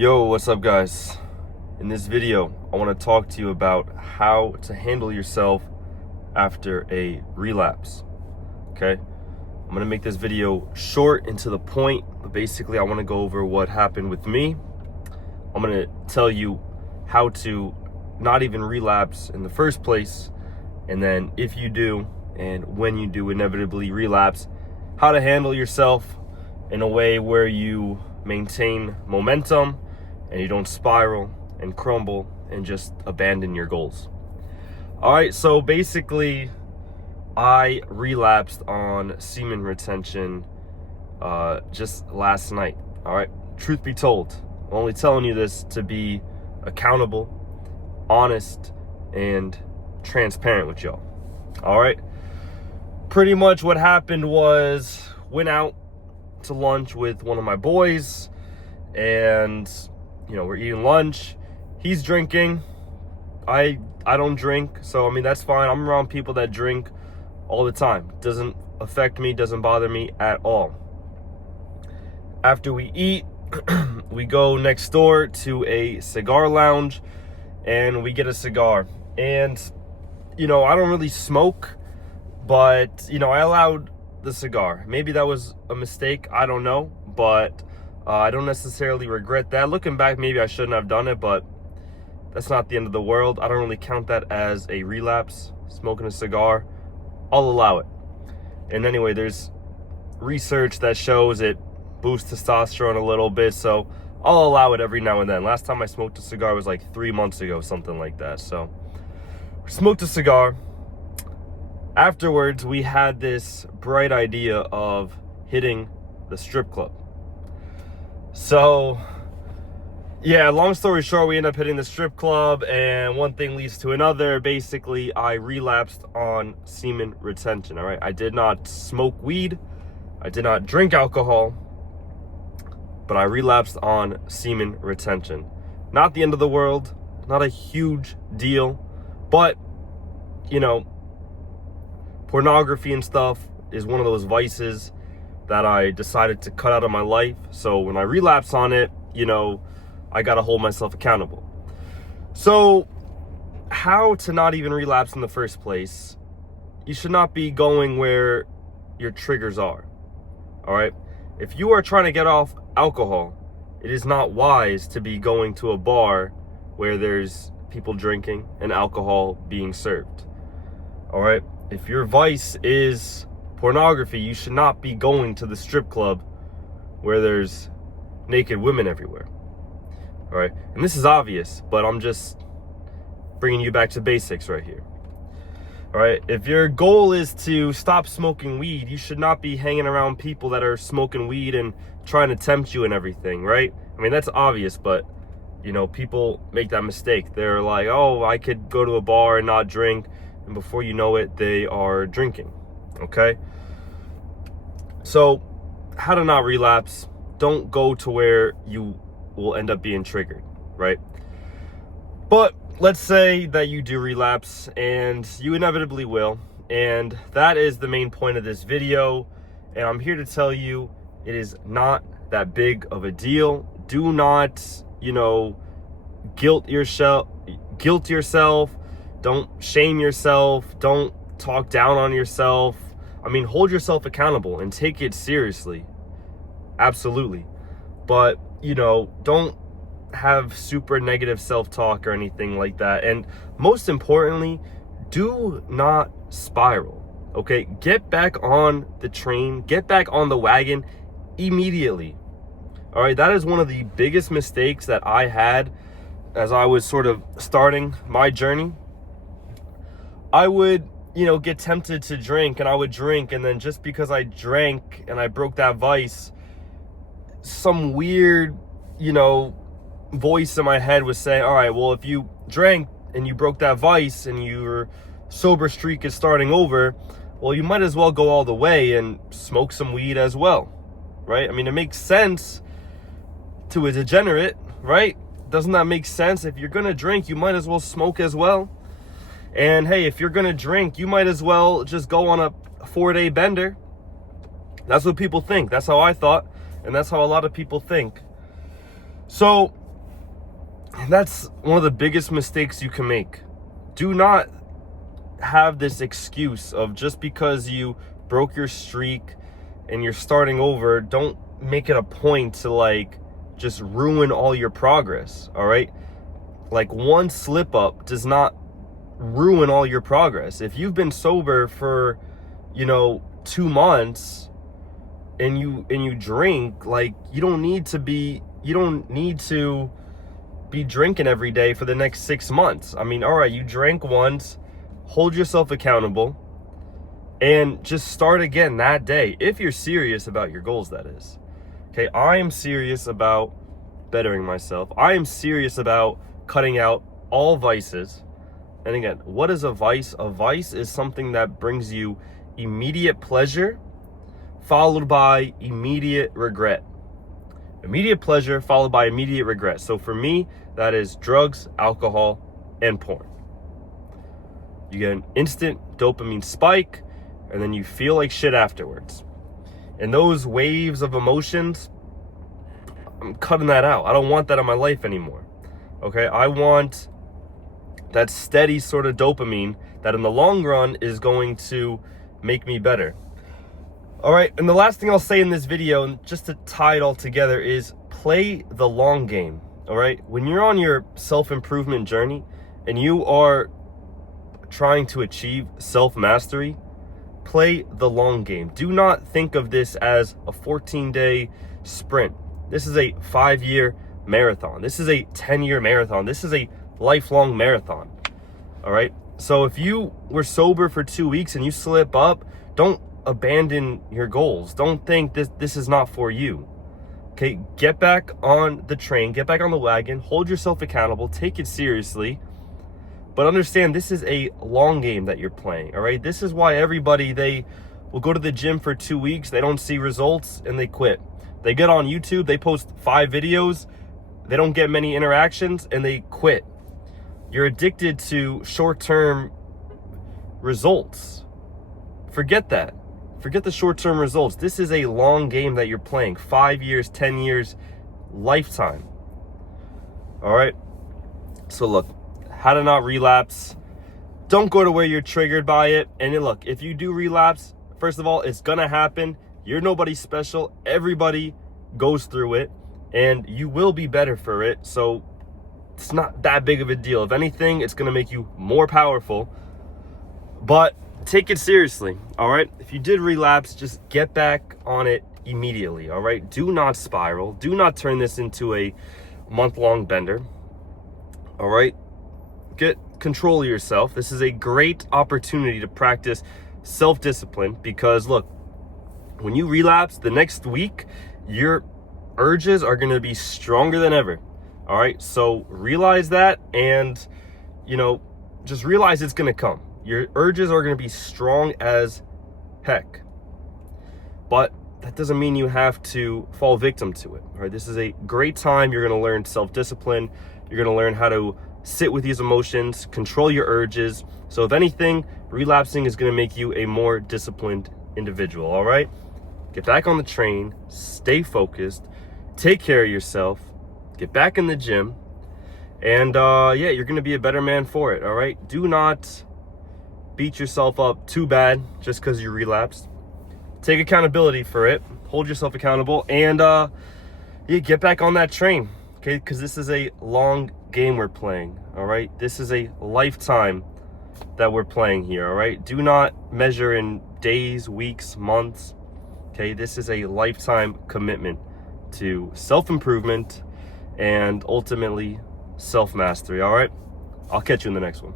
Yo, what's up guys? In this video, I want to talk to you about how to handle yourself after a relapse. Okay? I'm going to make this video short and to the point, but basically I want to go over what happened with me. I'm going to tell you how to not even relapse in the first place, and then if you do and when you do inevitably relapse, how to handle yourself in a way where you maintain momentum and you don't spiral and crumble and just abandon your goals. All right, so basically I relapsed on semen retention just last night. All right, truth be told, I'm only telling you this to be accountable, honest, and transparent with y'all. All right, pretty much what happened was went out to lunch with one of my boys, and we're eating lunch. He's drinking. I don't drink, so I mean that's fine. I'm around people that drink all the time. Doesn't affect me, doesn't bother me at all. After we eat, we go next door to a cigar lounge and we get a cigar. And I don't really smoke, but I allowed the cigar. Maybe that was a mistake, I don't know, but I don't necessarily regret that. Looking back, maybe I shouldn't have done it, but that's not the end of the world. I don't really count that as a relapse. Smoking a cigar, I'll allow it. And anyway, there's research that shows it boosts testosterone a little bit, so I'll allow it every now and then. Last time I smoked a cigar was like 3 months ago, something like that. So smoked a cigar. Afterwards, we had this bright idea of hitting the strip club. So, yeah, long story short, we end up hitting the strip club, and one thing leads to another. Basically, I relapsed on semen retention, all right? I did not smoke weed. I did not drink alcohol, but I relapsed on semen retention. Not the end of the world, not a huge deal, but, pornography and stuff is one of those vices that I decided to cut out of my life. So when I relapse on it, I got to hold myself accountable. So how to not even relapse in the first place? You should not be going where your triggers are. All right. If you are trying to get off alcohol, it is not wise to be going to a bar where there's people drinking and alcohol being served. All right. If your vice is pornography, you should not be going to the strip club where there's naked women everywhere. All right. And this is obvious, but I'm just bringing you back to basics right here. All right. If your goal is to stop smoking weed, you should not be hanging around people that are smoking weed and trying to tempt you and everything, right? I mean, that's obvious, but people make that mistake. They're like, oh, I could go to a bar and not drink, and before you know it, they are drinking. Okay? So, how to not relapse? Don't go to where you will end up being triggered, right? But let's say that you do relapse, and you inevitably will, and that is the main point of this video, and I'm here to tell you it is not that big of a deal. Do not, guilt yourself. Don't shame yourself. Don't talk down on yourself. I mean, hold yourself accountable and take it seriously. Absolutely. But, don't have super negative self-talk or anything like that. And most importantly, do not spiral. Okay? Get back on the train. Get back on the wagon immediately. All right? That is one of the biggest mistakes that I had as I was sort of starting my journey. I would get tempted to drink, and I would drink, and then just because I drank and I broke that vice, some weird, voice in my head was saying, all right, well, if you drank and you broke that vice and your sober streak is starting over, well, you might as well go all the way and smoke some weed as well, right? I mean, it makes sense to a degenerate, right? Doesn't that make sense? If you're going to drink, you might as well smoke as well. And hey, if you're gonna drink, you might as well just go on a 4-day bender. That's what people think. That's how I thought, and that's how a lot of people think. So And that's one of the biggest mistakes you can make. Do not have this excuse of just because you broke your streak and you're starting over, don't make it a point to like just ruin all your progress, all right? Like one slip up does not ruin all your progress. If you've been sober for, 2 months and you drink, like you don't need to be drinking every day for the next 6 months. I mean, all right, you drank once, hold yourself accountable and just start again that day. If you're serious about your goals, that is. Okay, I am serious about bettering myself. I am serious about cutting out all vices. And again, what is a vice? A vice is something that brings you immediate pleasure followed by immediate regret. Immediate pleasure followed by immediate regret. So for me, that is drugs, alcohol, and porn. You get an instant dopamine spike, and then you feel like shit afterwards. And those waves of emotions, I'm cutting that out. I don't want that in my life anymore. Okay, I want that steady sort of dopamine that in the long run is going to make me better. All right, and the last thing I'll say in this video, and just to tie it all together, is play the long game, all right? When you're on your self-improvement journey and you are trying to achieve self-mastery, play the long game. Do not think of this as a 14-day sprint. This is a 5-year marathon. This is a 10-year marathon. This is a lifelong marathon, all right? So if you were sober for 2 weeks and you slip up, don't abandon your goals. Don't think this is not for you. Okay, get back on the train, get back on the wagon, hold yourself accountable, take it seriously, but understand this is a long game that you're playing, all right? This is why everybody, they will go to the gym for 2 weeks, they don't see results, and they quit. They get on YouTube, they post 5 videos, they don't get many interactions, and they quit. You're addicted to short-term results. Forget that. Forget the short-term results. This is a long game that you're playing. 5 years, 10 years, lifetime. All right? So look, how to not relapse. Don't go to where you're triggered by it. And then look, if you do relapse, first of all, it's gonna happen. You're nobody special. Everybody goes through it. And you will be better for it. So it's not that big of a deal. If anything, it's gonna make you more powerful. But take it seriously, all right? If you did relapse, just get back on it immediately, all right? Do not spiral. Do not turn this into a month-long bender, all right? Get control of yourself. This is a great opportunity to practice self-discipline because, look, when you relapse the next week, your urges are going to be stronger than ever, all right? So realize that and, just realize it's going to come. Your urges are going to be strong as heck. But that doesn't mean you have to fall victim to it. All right? This is a great time. You're going to learn self-discipline. You're going to learn how to sit with these emotions, control your urges. So if anything, relapsing is going to make you a more disciplined individual. All right? Get back on the train. Stay focused. Take care of yourself. Get back in the gym. And you're going to be a better man for it. All right? Do not beat yourself up too bad just because you relapsed. Take accountability for it. Hold yourself accountable and get back on that train, okay? Because this is a long game we're playing, all right? This is a lifetime that we're playing here, all right? Do not measure in days, weeks, months, okay? This is a lifetime commitment to self-improvement and ultimately self-mastery, all right? I'll catch you in the next one.